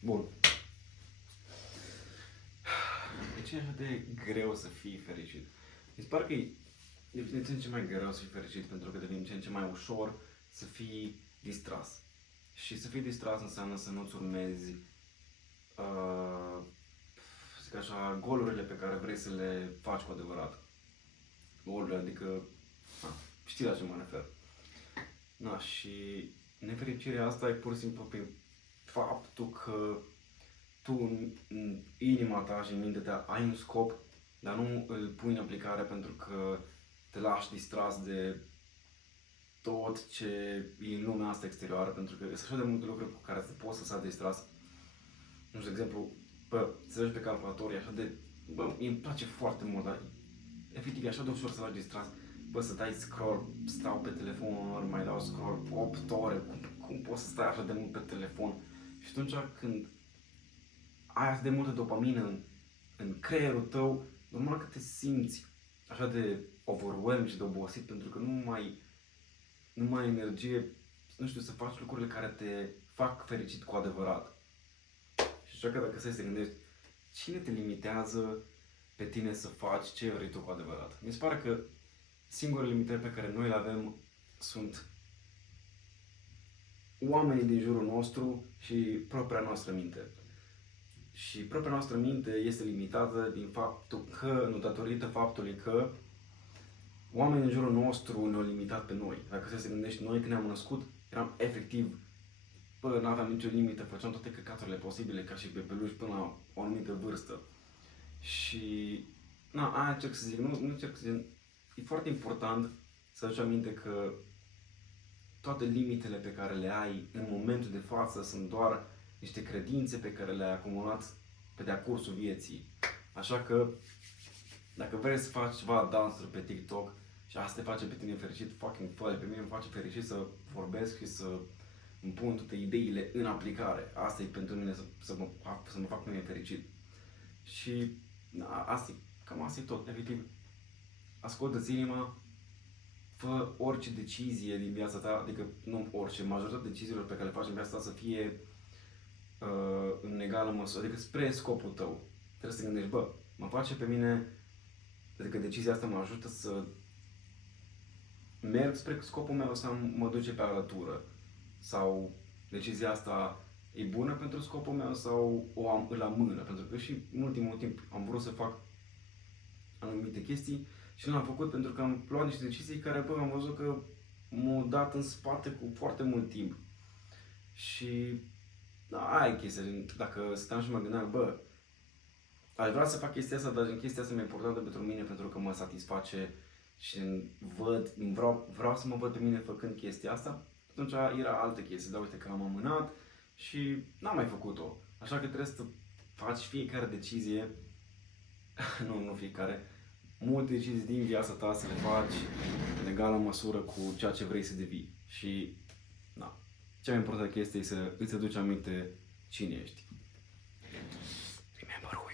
Bun. De ce e așa de greu să fii fericit? Mi se pare că e din ce în ce mai greu să fii fericit pentru că devine din ce în ce mai ușor să fii distras. Și să fii distras înseamnă să nu-ți urmezi să zic așa, golurile pe care vrei să le faci cu adevărat. Golurile, adică, știi la ce mă refer. Na, și nefericirea asta e pur și simplu prin faptul că tu în inima ta și în mintea ta ai un scop, dar nu îl pui în aplicare pentru că te lași distras de tot ce e în lumea asta exterioară, pentru că sunt așa de multe lucruri cu care poți să stai distras. Nu știu, de exemplu, să mergi pe calculator, e așa de... îmi place foarte mult, dar efectiv e așa de ușor să lași distras. Să dai scroll, stau pe telefon, mai dau scroll 8 ore, cum poți să stai așa de mult pe telefon? Și atunci când ai atât de multă dopamină în creierul tău, normal că te simți așa de overwhelmed și de obosit pentru că nu mai ai energie, nu știu, să faci lucrurile care te fac fericit cu adevărat. Și așa că dacă stai să te gândești, cine te limitează pe tine să faci ce vrei tu cu adevărat? Mi se pare că singurele limitări pe care noi le avem sunt oamenii din jurul nostru și propria noastră minte. Și propria noastră minte este limitată din faptul că, nu datorită faptului că oamenii din jurul nostru ne-au limitat pe noi. Dacă să te gândești, noi când ne-am născut, eram efectiv, nu aveam nicio limită, făceam toate căcaturile posibile ca și bebeluși până la o anumită vârstă. Și, aia încerc să zic, nu încerc să zic, e foarte important să aduci aminte că toate limitele pe care le ai în momentul de față sunt doar niște credințe pe care le-ai acumulat pe de-a cursul vieții. Așa că, dacă vrei să faci ceva dansuri pe TikTok și asta te face pe tine fericit, fucking fă. Pe mine îmi face fericit să vorbesc și să îmi pun toate ideile în aplicare. Asta e pentru mine să mă fac pe mine fericit. Și cam asta e tot, efectiv. Ascultă-ți inima, fă orice decizie din viața ta, adică nu orice, majoritatea deciziilor pe care le faci în viața ta să fie în egală măsură, adică spre scopul tău. Trebuie să te gândești, mă face pe mine, adică decizia asta mă ajută să merg spre scopul meu sau mă duce pe alătură? Sau decizia asta e bună pentru scopul meu sau o am la mână? Pentru că și în ultimul timp am vrut să fac anumite chestii și nu l-am făcut pentru că am luat niște decizii care am văzut că m-au dat în spate cu foarte mult timp. Și aia e chestia, dacă stăm și mă gândeam, aș vrea să fac chestia asta, dar chestia asta e importantă pentru mine pentru că mă satisface și vreau să mă văd pe mine făcând chestia asta, atunci era altă chestie, dar uite că am amânat și n-am mai făcut-o. Așa că trebuie să faci fiecare decizie, nu fiecare, multe decizii din viața ta să le faci în egală măsură cu ceea ce vrei să devii. Și cea mai importantă chestie e să îți aduci aminte cine ești. Remember who